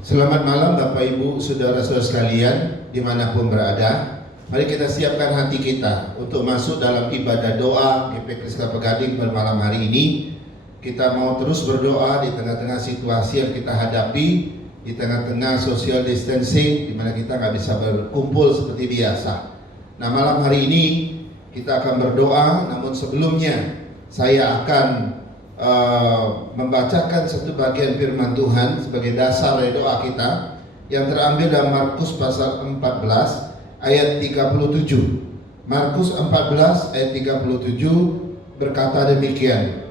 Selamat malam Bapak Ibu, Saudara-saudara sekalian dimanapun berada. Mari kita siapkan hati kita untuk masuk dalam ibadah doa GP Kristen Pegading pada malam hari ini. Kita mau terus berdoa di tengah-tengah situasi yang kita hadapi, di tengah-tengah social distancing, di mana kita nggak bisa berkumpul seperti biasa. Nah, malam hari ini kita akan berdoa, namun sebelumnya saya akan membacakan satu bagian firman Tuhan sebagai dasar dari doa kita yang terambil dalam Markus pasal 14 ayat 37. Markus 14 ayat 37 berkata demikian.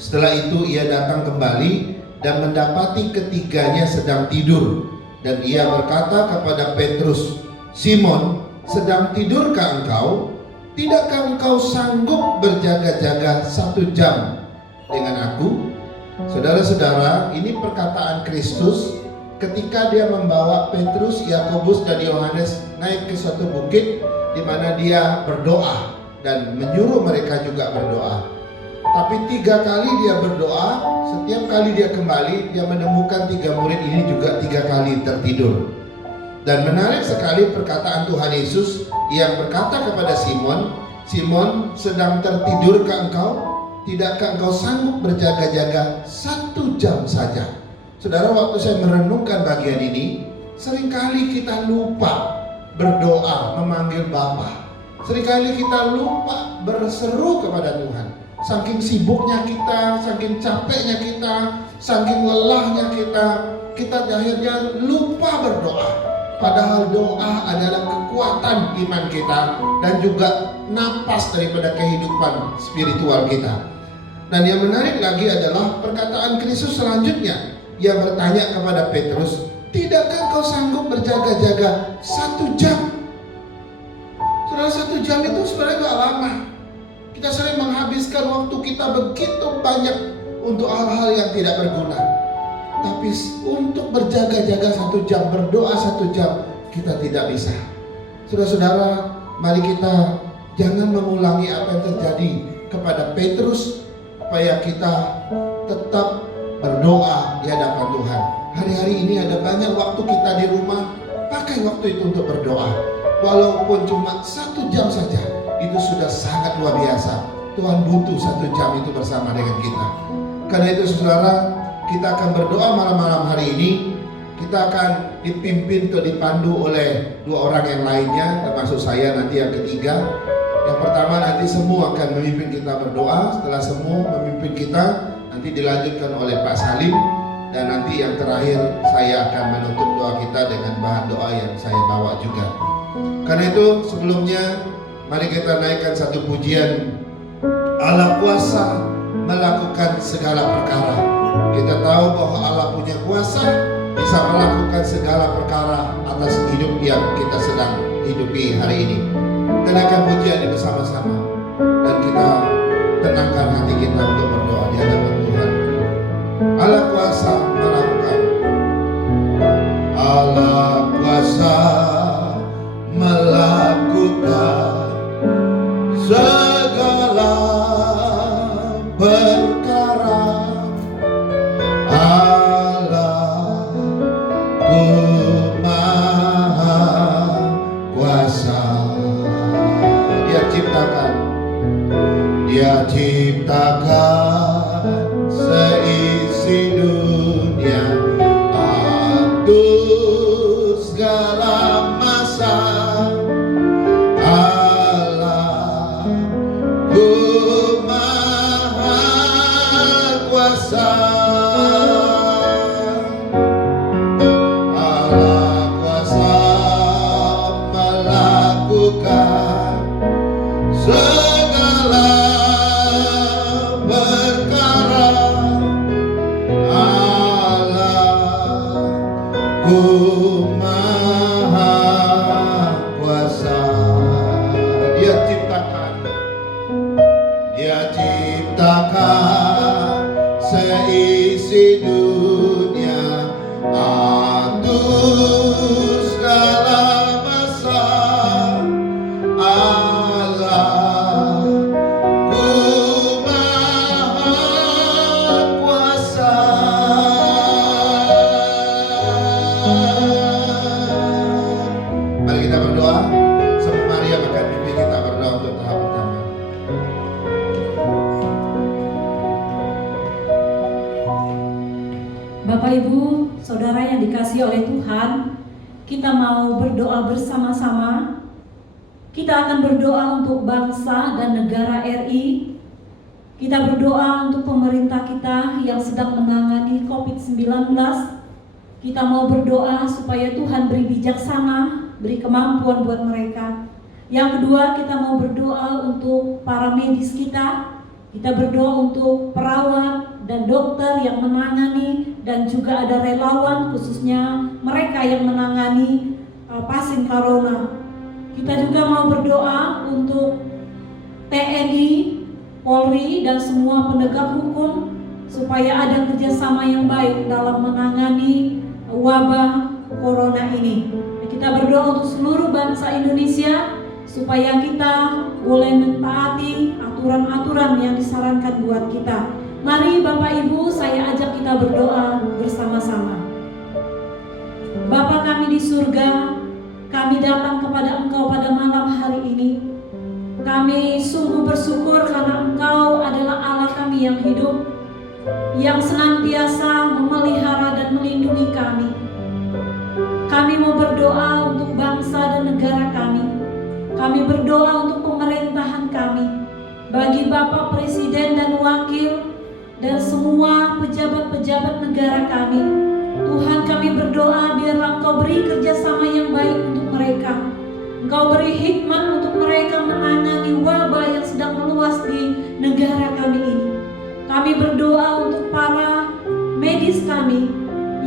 Setelah itu ia datang kembali dan mendapati ketiganya sedang tidur, dan ia berkata kepada Petrus, "Simon, sedang tidurkah engkau? Tidakkah engkau sanggup berjaga-jaga 1 jam dengan aku?" Saudara-saudara, ini perkataan Kristus ketika dia membawa Petrus, Yakobus dan Yohanes naik ke suatu bukit di mana dia berdoa dan menyuruh mereka juga berdoa. Tapi 3 kali dia berdoa, setiap kali dia kembali dia menemukan 3 murid ini juga 3 kali tertidur. Dan menarik sekali perkataan Tuhan Yesus yang berkata kepada Simon, "Simon, sedang tertidurkah engkau? Tidakkah engkau sanggup berjaga-jaga 1 jam saja?" Saudara, waktu saya merenungkan bagian ini, seringkali kita lupa berdoa, memanggil Bapa. Seringkali kita lupa berseru kepada Tuhan. Saking sibuknya kita, saking capeknya kita, saking lelahnya kita akhirnya lupa berdoa. Padahal doa adalah kekuatan iman kita dan juga napas daripada kehidupan spiritual kita. Dan yang menarik lagi adalah perkataan Kristus selanjutnya. Ia bertanya kepada Petrus, "Tidakkah kau sanggup berjaga-jaga 1 jam?" Saudara, 1 jam itu sebenarnya gak lama. Kita sering menghabiskan waktu kita begitu banyak untuk hal-hal yang tidak berguna. Tapi untuk berjaga-jaga 1 jam, berdoa 1 jam, kita tidak bisa. Saudara-saudara, mari kita jangan mengulangi apa yang terjadi kepada Petrus, supaya kita tetap berdoa di hadapan Tuhan. Hari-hari ini ada banyak waktu kita di rumah, pakai waktu itu untuk berdoa. Walaupun cuma 1 jam saja, itu sudah sangat luar biasa. Tuhan butuh 1 jam itu bersama dengan kita. Karena itu saudara, kita akan berdoa malam-malam hari ini. Kita akan dipimpin atau dipandu oleh 2 orang yang lainnya, termasuk saya nanti yang ketiga. Yang pertama nanti semua akan memimpin kita berdoa. Setelah semua memimpin kita, nanti dilanjutkan oleh Pak Salim. Dan nanti yang terakhir saya akan menutup doa kita dengan bahan doa yang saya bawa juga. Karena itu sebelumnya mari kita naikkan satu pujian. Allah kuasa melakukan segala perkara. Kita tahu bahwa Allah punya kuasa, bisa melakukan segala perkara atas hidup yang kita sedang hidupi hari ini. Kenakan pujian ini bersama-sama dan kita tenangkan hati kita untuk berdoa di hadapan Tuhan. Allah kuasa melakukan. Allah kuasa melakukan segala perkara. Allah Maha Kuasa. Dia ciptakan seisi dunia, atur segala masa. Allah Maha Kuasa. Allah kuasa melakukan segala perkara. Allahku Maha Kuasa. Dia ciptakan seisi dunia, atur segala masa. Allahku Maha Kuasa. Tuhan, kita mau berdoa bersama-sama. Kita akan berdoa untuk bangsa dan negara RI. Kita berdoa untuk pemerintah kita yang sedang menangani COVID-19. Kita mau berdoa supaya Tuhan beri bijaksana, beri kemampuan buat mereka. Yang kedua, kita mau berdoa untuk para medis kita. Kita berdoa untuk perawat dan dokter yang menangani, dan juga ada relawan, khususnya mereka yang menangani pasien corona. Kita juga mau berdoa untuk TNI, Polri, dan semua penegak hukum supaya ada kerjasama yang baik dalam menangani wabah corona ini. Kita berdoa untuk seluruh bangsa Indonesia supaya kita boleh mentaati aturan-aturan yang disarankan buat kita. Mari Bapak Ibu, saya ajak kita berdoa bersama-sama. Bapa kami di surga, kami datang kepada Engkau pada malam hari ini. Kami sungguh bersyukur karena Engkau adalah Allah kami yang hidup, yang senantiasa memelihara dan melindungi kami. Kami mau berdoa untuk bangsa dan negara kami. Kami berdoa untuk pemerintahan kami, bagi Bapak Presiden dan Wakil, dan semua pejabat-pejabat negara kami. Tuhan, kami berdoa biarlah Engkau beri kerjasama yang baik untuk mereka. Engkau beri hikmat untuk mereka menangani wabah yang sedang meluas di negara kami ini. Kami berdoa untuk para medis kami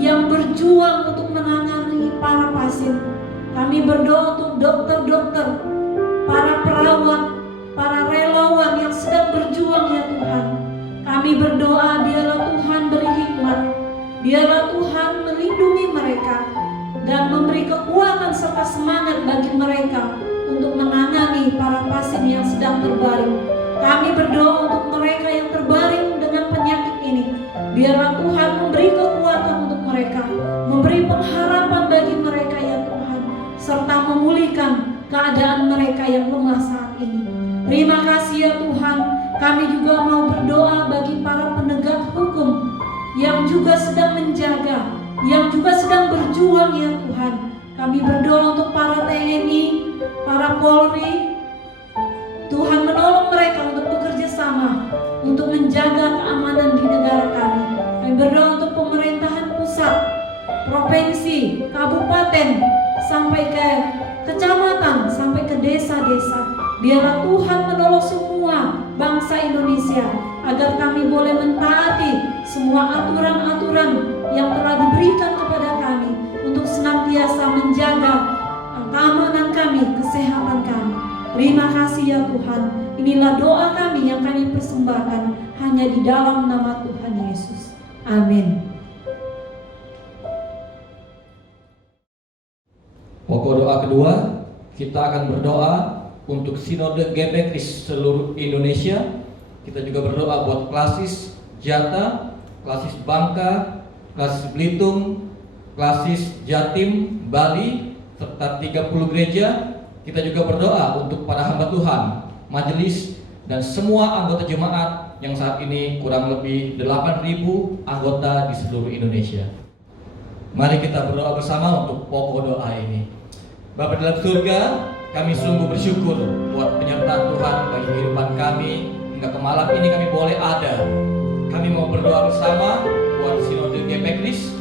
yang berjuang untuk menangani para pasien. Kami berdoa untuk dokter-dokter, para perawat, para relawan yang sedang berjuang ya Tuhan. Kami berdoa biarlah Tuhan beri hikmat, biarlah Tuhan melindungi mereka dan memberi kekuatan serta semangat bagi mereka untuk menangani para pasien yang sedang terbaring. Kami berdoa untuk mereka yang terbaring dengan penyakit ini. Biarlah Tuhan memberi kekuatan untuk mereka, memberi pengharapan bagi mereka ya Tuhan, serta memulihkan keadaan mereka yang lemah saat ini. Terima kasih ya Tuhan. Kami juga mau berdoa bagi para penegak hukum yang juga sedang menjaga, yang juga sedang berjuang ya Tuhan. Kami berdoa untuk para TNI, para Polri. Tuhan menolong mereka untuk bekerja sama untuk menjaga keamanan di negara kami. Kami berdoa untuk pemerintahan pusat, provinsi, kabupaten, sampai ke kecamatan, sampai ke desa-desa. Biarlah Tuhan menolong semua bangsa Indonesia agar kami boleh mentaati semua aturan-aturan yang telah diberikan kepada kami untuk senantiasa menjaga keamanan kami, kesehatan kami. Terima kasih ya Tuhan. Inilah doa kami yang kami persembahkan hanya di dalam nama Tuhan Yesus. Amin. Pokok doa kedua, kita akan berdoa untuk Sinode GPKRIS seluruh Indonesia. Kita juga berdoa buat Klasis Jata, Klasis Bangka, Klasis Belitung, Klasis Jatim, Bali, serta 30 gereja. Kita juga berdoa untuk para hamba Tuhan, majelis, dan semua anggota jemaat yang saat ini kurang lebih 8.000 anggota di seluruh Indonesia. Mari kita berdoa bersama untuk pokok doa ini. Bapa dalam surga, kami sungguh bersyukur buat penyertaan Tuhan bagi kehidupan kami hingga ke malam ini kami boleh ada. Kami mau berdoa bersama buat Sinode GPKRIS.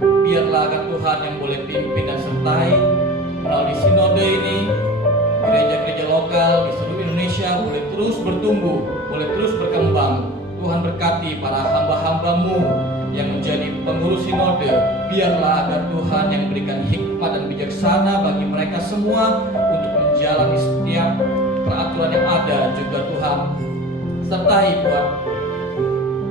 Biarlah agar Tuhan yang boleh pimpin dan sertai melalui sinode ini. Gereja-gereja lokal di seluruh Indonesia boleh terus bertumbuh, boleh terus berkembang. Tuhan berkati para hamba-hamba-Mu yang menjadi pengurus sinode. Biarlah agar Tuhan yang berikan hikmat dan bijaksana bagi mereka semua untuk menjalani setiap peraturan yang ada. Juga Tuhan sertai buat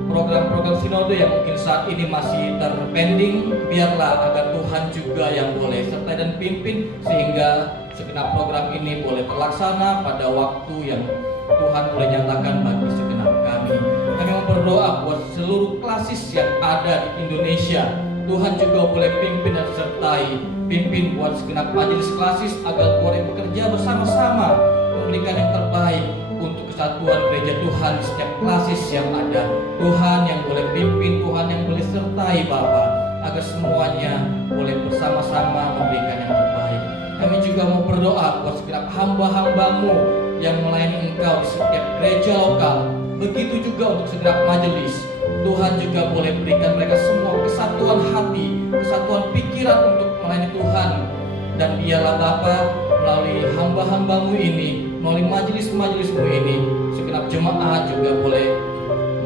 program-program sinode yang mungkin saat ini masih terpending. Biarlah agar Tuhan juga yang boleh sertai dan pimpin sehingga segenap program ini boleh terlaksana pada waktu yang Tuhan boleh nyatakan bagi segenap kami. Kami mau berdoa buat seluruh klasis yang ada di Indonesia. Tuhan juga boleh pimpin dan sertai, pimpin buat segenap majelis klasis agar boleh bekerja bersama-sama memberikan yang terbaik untuk kesatuan gereja Tuhan di setiap klasis yang ada. Tuhan yang boleh pimpin, Tuhan yang boleh sertai Bapa. agar semuanya boleh bersama-sama memberikan yang terbaik. Kami juga mau berdoa buat segenap hamba-hambamu yang melayani Engkau di setiap gereja lokal. Begitu juga untuk segenap majelis. Tuhan juga boleh berikan mereka semua kesatuan hati, kesatuan pikiran untuk melayani Tuhan. Dan biarlah Bapa, melalui hamba-hambamu ini, melalui majelis-majelismu ini, segenap jemaat juga boleh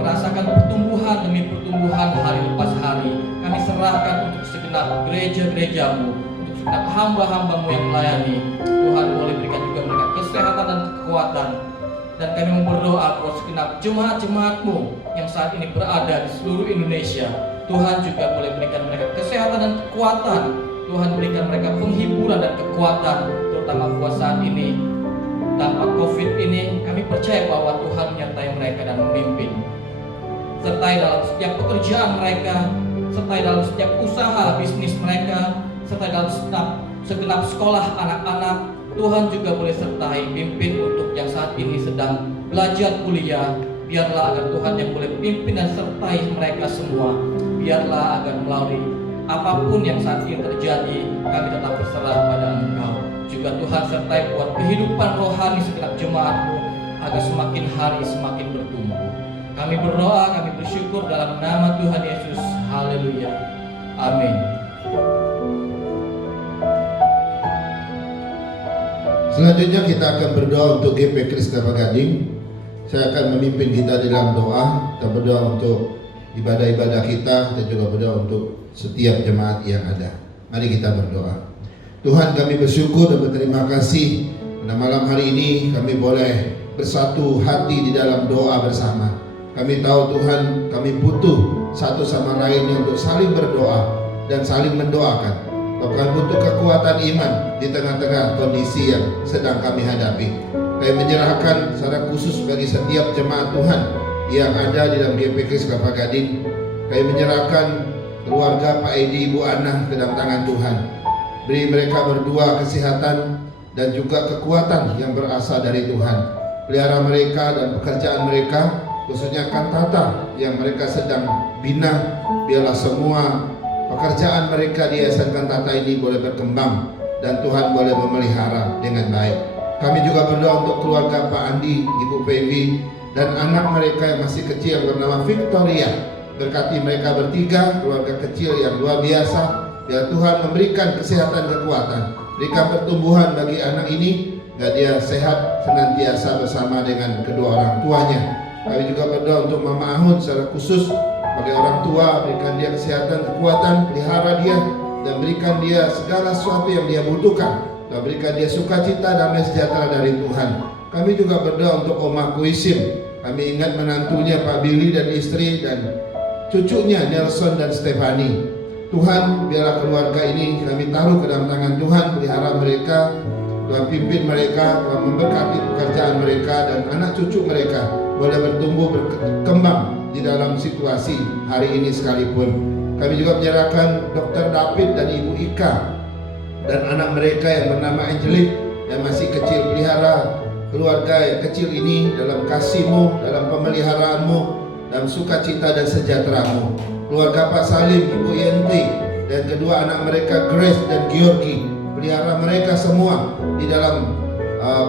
merasakan pertumbuhan demi pertumbuhan hari lepas hari. Kami serahkan untuk segenap gereja-gerejamu, untuk segenap hamba-hambamu yang melayani. Tuhan boleh berikan juga mereka kesehatan dan kekuatan. Dan kami berdoa buat segenap jemaat-jemaatmu yang saat ini berada di seluruh Indonesia. Tuhan juga boleh berikan mereka kesehatan dan kekuatan. Tuhan berikan mereka penghiburan dan kekuatan, terutama buat saat ini. Dampak COVID ini, kami percaya bahwa Tuhan menyertai mereka dan memimpin. Sertai dalam setiap pekerjaan mereka, sertai dalam setiap usaha bisnis mereka, sertai dalam segenap sekolah anak-anak. Tuhan juga boleh sertai pimpin untuk yang saat ini sedang belajar kuliah. Biarlah agar Tuhan yang boleh pimpin dan sertai mereka semua. Biarlah agar melalui apapun yang saat ini terjadi, kami tetap berserah pada Engkau. Juga Tuhan sertai buat kehidupan rohani segenap jemaatmu agar semakin hari semakin bertumbuh. Kami berdoa, kami bersyukur dalam nama Tuhan Yesus. Haleluya. Amin. Selanjutnya kita akan berdoa untuk GP Kristen Gading. Saya akan memimpin kita dalam doa. Kita berdoa untuk ibadah-ibadah kita dan juga berdoa untuk setiap jemaat yang ada. Mari kita berdoa. Tuhan, kami bersyukur dan berterima kasih pada malam hari ini kami boleh bersatu hati di dalam doa bersama. Kami tahu Tuhan, kami butuh satu sama lain untuk saling berdoa dan saling mendoakan. Kami butuh kekuatan iman di tengah-tengah kondisi yang sedang kami hadapi. Kami menyerahkan secara khusus bagi setiap jemaat Tuhan yang ada di dalam GP Kristen Gading. Kami menyerahkan keluarga Pak Edi, Ibu Ana ke dalam tangan Tuhan. Beri mereka berdua kesehatan dan juga kekuatan yang berasal dari Tuhan. Pelihara mereka dan pekerjaan mereka, khususnya kantata yang mereka sedang bina. Biarlah semua pekerjaan mereka di Yayasan Kantata ini boleh berkembang dan Tuhan boleh memelihara dengan baik. Kami juga berdoa untuk keluarga Pak Andi, Ibu Pevi, dan anak mereka yang masih kecil yang bernama Victoria. Berkati mereka bertiga, keluarga kecil yang luar biasa. Biar Tuhan memberikan kesehatan kekuatan, berikan pertumbuhan bagi anak ini, biar dia sehat senantiasa bersama dengan kedua orang tuanya. Kami juga berdoa untuk Mama Ahun secara khusus sebagai orang tua, berikan dia kesehatan, kekuatan, pelihara dia dan berikan dia segala sesuatu yang dia butuhkan. Dan berikan dia sukacita, damai sejahtera dari Tuhan. Kami juga berdoa untuk Oma Kuisim. Kami ingat menantunya Pak Billy dan istri dan cucunya Nelson dan Stefani. Tuhan, biarlah keluarga ini kami taruh ke dalam tangan Tuhan, pelihara mereka, Tuhan pimpin mereka, Tuhan memberkati pekerjaan mereka dan anak cucu mereka boleh bertumbuh berkembang di dalam situasi hari ini sekalipun. Kami juga menyerahkan Dr. David dan Ibu Ika dan anak mereka yang bernama Angelique yang masih kecil. Pelihara keluarga yang kecil ini dalam kasih-Mu, dalam pemeliharaanmu, dalam sukacita dan sejahtera-Mu. Keluarga Pak Salim, Ibu Yenti dan kedua anak mereka Grace dan Georgi, pelihara mereka semua di dalam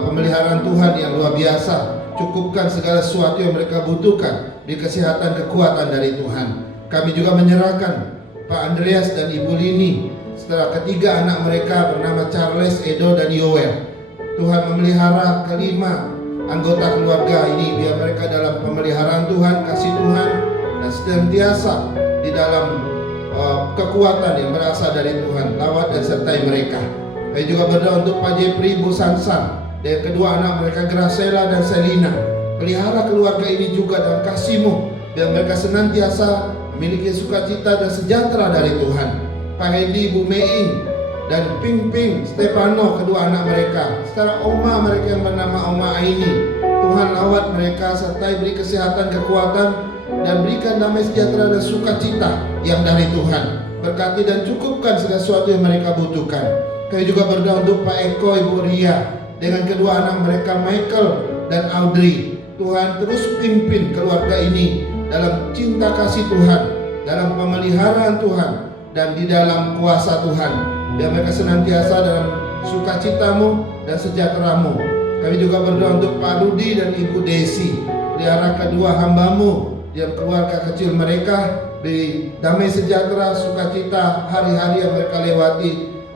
pemeliharaan Tuhan yang luar biasa. Cukupkan segala sesuatu yang mereka butuhkan di kesehatan kekuatan dari Tuhan. Kami juga menyerahkan Pak Andreas dan Ibu Lini setelah ketiga anak mereka bernama Charles, Edo dan Yoel. Tuhan memelihara kelima anggota keluarga ini, biar mereka dalam pemeliharaan Tuhan, kasih Tuhan dan senantiasa di dalam kekuatan yang berasal dari Tuhan. Lawat dan sertai mereka. Kami juga berdoa untuk Pak Jepri, Bu Sansan dan kedua anak mereka Gracela dan Selina. Pelihara keluarga ini juga dalam kasih-Mu, biar mereka senantiasa memiliki sukacita dan sejahtera dari Tuhan. Pak Hendi, Bu Meing dan Ping Ping, Stefano, kedua anak mereka, serta oma mereka yang bernama Oma Aini. Tuhan lawat mereka, sertai beri kesehatan, kekuatan, dan berikan damai sejahtera dan sukacita yang dari Tuhan. Berkati dan cukupkan segala sesuatu yang mereka butuhkan. Kami juga berdoa untuk Pak Eko, Ibu Ria dengan kedua anak mereka Michael dan Audrey. Tuhan terus pimpin keluarga ini dalam cinta kasih Tuhan, dalam pemeliharaan Tuhan, dan di dalam kuasa Tuhan. Biar mereka senantiasa dalam sukacitamu dan sejahteramu. Kami juga berdoa untuk Pak Rudi dan Ibu Desi. Pelihara kedua hambamu dan keluarga kecil mereka di damai sejahtera, sukacita hari-hari yang mereka lewati,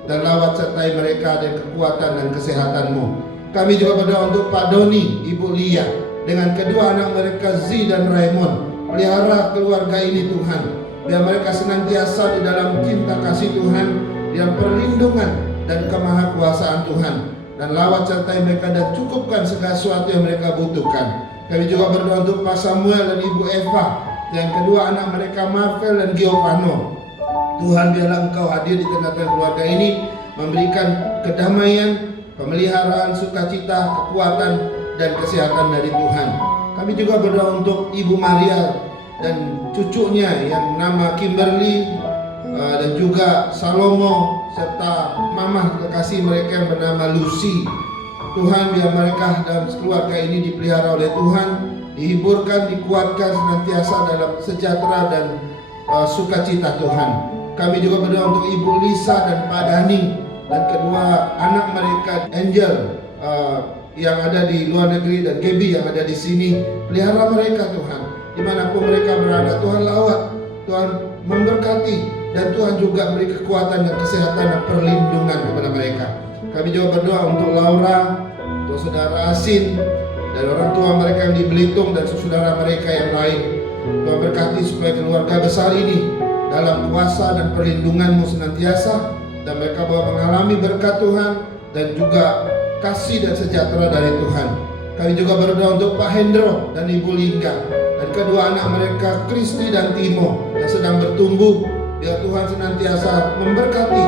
dan lawat sertai mereka dan kekuatan dan kesehatanmu. Kami juga berdoa untuk Pak Doni, Ibu Lia, dengan kedua anak mereka Z dan Raymond. Pelihara keluarga ini Tuhan, biar mereka senantiasa di dalam cinta kasih Tuhan, di dalam perlindungan dan kemahakuasaan Tuhan, dan lawat sertai mereka dan cukupkan segala sesuatu yang mereka butuhkan. Kami juga berdoa untuk Pak Samuel dan Ibu Eva dan kedua anak mereka Marvel dan Giovanno. Tuhan, biarlah Engkau hadir di tengah-tengah keluarga ini, memberikan kedamaian, pemeliharaan, sukacita, kekuatan, dan kesehatan dari Tuhan. Kami juga berdoa untuk Ibu Maria dan cucunya yang nama Kimberly dan juga Salomo, serta mamah kekasih mereka yang bernama Lucy. Tuhan, biar mereka dan keluarga ini dipelihara oleh Tuhan, dihiburkan, dikuatkan senantiasa dalam sejahtera dan sukacita Tuhan. Kami juga berdoa untuk Ibu Lisa dan Pak Dani dan kedua anak mereka Angel yang ada di luar negeri dan Gaby yang ada di sini. Pelihara mereka Tuhan, dimanapun mereka berada. Tuhan lawat, Tuhan memberkati, dan Tuhan juga beri kekuatan dan kesehatan dan perlindungan kepada mereka. Kami juga berdoa untuk Laura, untuk saudara Asin, dan orang tua mereka yang di Belitung dan saudara mereka yang lain. Tuhan berkati supaya keluarga besar ini dalam kuasa dan perlindungan-Mu senantiasa, dan mereka bahwa mengalami berkat Tuhan dan juga kasih dan sejahtera dari Tuhan. Kami juga berdoa untuk Pak Hendro dan Ibu Lingga dan kedua anak mereka Kristi dan Timo yang sedang bertumbuh. Biar Tuhan senantiasa memberkati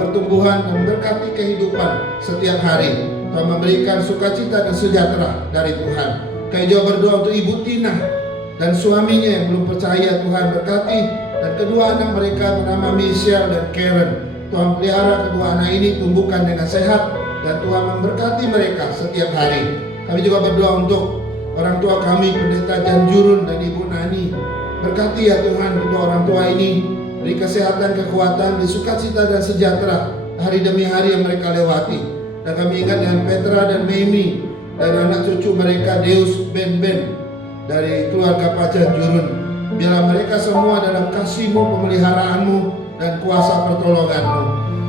pertumbuhan dan memberkati kehidupan setiap hari. Tuhan memberikan sukacita dan sejahtera dari Tuhan. Kami juga berdoa untuk Ibu Tina dan suaminya yang belum percaya. Tuhan berkati, dan kedua anak mereka bernama Michelle dan Karen. Tuhan pelihara kedua anak ini, tumbuhkan dengan sehat, dan Tuhan memberkati mereka setiap hari. Kami juga berdoa untuk orang tua kami, Pendeta Janjurun dan Ibu Nani. Berkati ya Tuhan kedua orang tua ini, beri kesehatan, kekuatan, sukacita dan sejahtera hari demi hari yang mereka lewati. Dan kami ingat dengan Petra dan Mimi dan anak cucu mereka Deus, Ben dari keluarga Pak Janjurun. Biarlah mereka semua dalam kasih-Mu, pemeliharaan-Mu, dan kuasa pertolongan-Mu.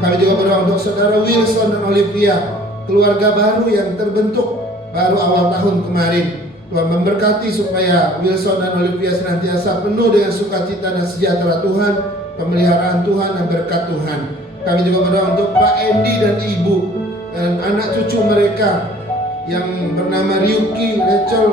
Kami juga berdoa untuk saudara Wilson dan Olivia, keluarga baru yang terbentuk baru awal tahun kemarin. Tuhan memberkati supaya Wilson dan Olivia senantiasa penuh dengan sukacita dan sejahtera Tuhan, pemeliharaan Tuhan dan berkat Tuhan. Kami juga berdoa untuk Pak Endi dan Ibu dan anak cucu mereka yang bernama Ryuki, Rachel,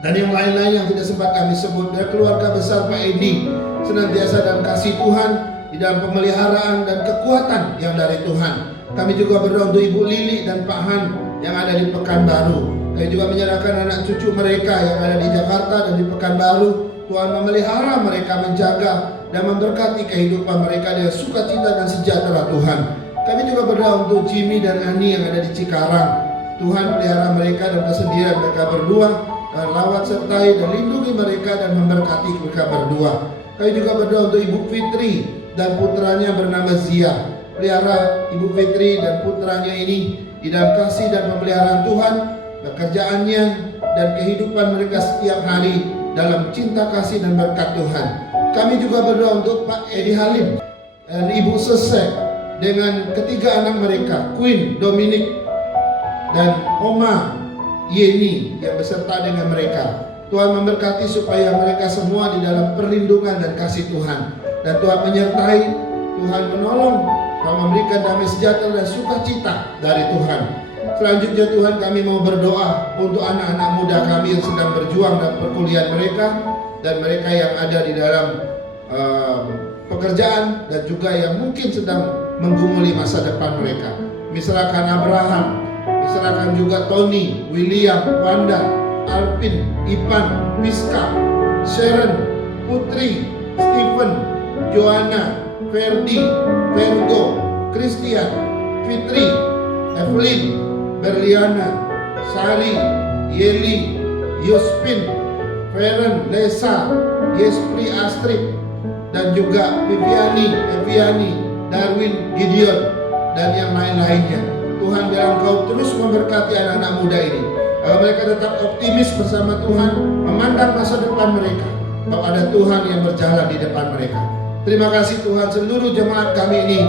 dan yang lain-lain yang tidak sempat kami sebut. Dan keluarga besar Pak Endi senantiasa dalam kasih Tuhan, di dalam pemeliharaan dan kekuatan yang dari Tuhan. Kami juga berdoa untuk Ibu Lili dan Pak Han yang ada di Pekanbaru. Kami juga menyerahkan anak cucu mereka yang ada di Jakarta dan di Pekanbaru. Tuhan memelihara mereka, menjaga dan memberkati kehidupan mereka dengan sukacita dan sejahtera Tuhan. Kami juga berdoa untuk Jimmy dan Ani yang ada di Cikarang. Tuhan pelihara mereka dan kesendirian mereka berdua, dan lawat sertai dan lindungi mereka dan memberkati mereka berdua. Kami juga berdoa untuk Ibu Fitri dan putranya bernama Zia. Pelihara Ibu Fitri dan putranya ini di dalam kasih dan pemeliharaan Tuhan, pekerjaannya dan kehidupan mereka setiap hari dalam cinta kasih dan berkat Tuhan. Kami juga berdoa untuk Pak Edi Halim dan Ibu Sesek dengan ketiga anak mereka, Queen, Dominic, dan Oma Yeni yang beserta dengan mereka. Tuhan memberkati supaya mereka semua di dalam perlindungan dan kasih Tuhan. Dan Tuhan menyertai, Tuhan menolong, Tuhan memberikan damai sejahtera dan sukacita dari Tuhan. Selanjutnya Tuhan, kami mau berdoa untuk anak-anak muda kami yang sedang berjuang dalam perkuliahan mereka, dan mereka yang ada di dalam pekerjaan, dan juga yang mungkin sedang menggumuli masa depan mereka. Misalkan Abraham, misalkan juga Tony, William, Wanda, Alvin, Ipan, Piska, Sharon, Putri, Stephen, Joanna, Ferdi, Vergo, Christian, Fitri, Evelyn, Berliana, Sari, Yeli, Yuspin, Feren, Lesa, Yespri, Astrid, dan juga Eviani, Darwin, Gideon, dan yang lain-lainnya. Tuhan, biar Engkau terus memberkati anak-anak muda ini, agar mereka tetap optimis bersama Tuhan, memandang masa depan mereka, bahwa ada Tuhan yang berjalan di depan mereka. Terima kasih Tuhan, seluruh jemaat kami ini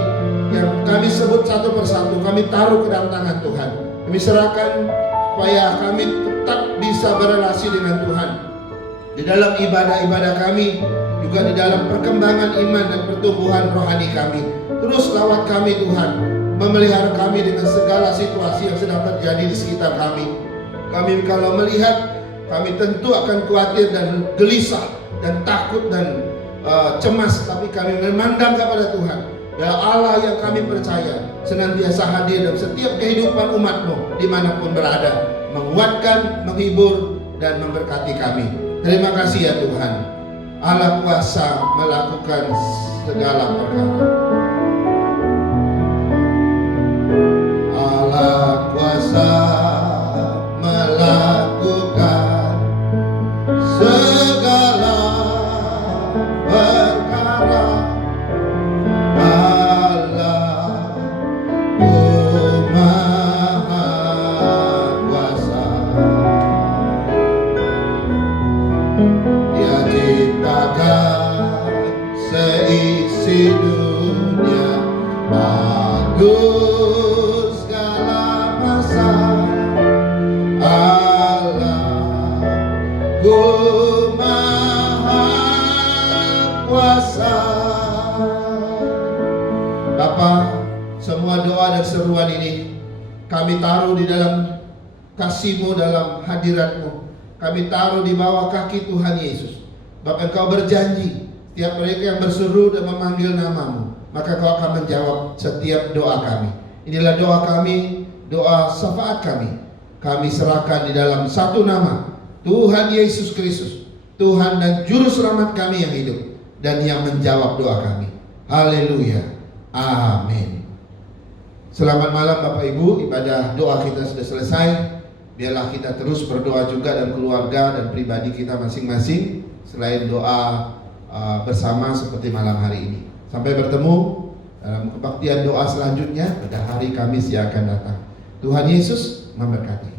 yang kami sebut satu persatu, kami taruh ke dalam tangan Tuhan. Kami serahkan supaya kami tetap bisa berelasi dengan Tuhan di dalam ibadah-ibadah kami, juga di dalam perkembangan iman dan pertumbuhan rohani kami. Terus lawat kami Tuhan, memelihara kami dengan segala situasi yang sedang terjadi di sekitar kami. Kami kalau melihat, kami tentu akan khawatir dan gelisah dan takut dan cemas, tapi kami memandang kepada Tuhan, ya Allah yang kami percaya senantiasa hadir dalam setiap kehidupan umat-Mu dimanapun berada, menguatkan, menghibur, dan memberkati kami. Terima kasih ya Tuhan, Allah kuasa melakukan segala perkara. Allah kuasa melakukan segala perkara. Allah Maha Kuasa. Dia ciptakan seisi dunia, agung segala masa. Allah Maha Kuasa. Bapa, semua doa dan seruan ini kami taruh di dalam kasih-Mu, dalam hadirat-Mu. Kami taruh di bawah kaki Tuhan Yesus. Bapa, Engkau berjanji, setiap mereka yang berseru dan memanggil nama-Mu, maka Kau akan menjawab setiap doa kami. Inilah doa kami, doa syafaat kami. Kami serahkan di dalam satu nama, Tuhan Yesus Kristus, Tuhan dan Juru Selamat kami yang hidup dan yang menjawab doa kami. Haleluya. Amin. Selamat malam Bapak Ibu, ibadah doa kita sudah selesai. Biarlah kita terus berdoa juga dan keluarga dan pribadi kita masing-masing, selain doa bersama seperti malam hari ini. Sampai bertemu dalam kebaktian doa selanjutnya pada hari Kamis yang akan datang. Tuhan Yesus memberkati.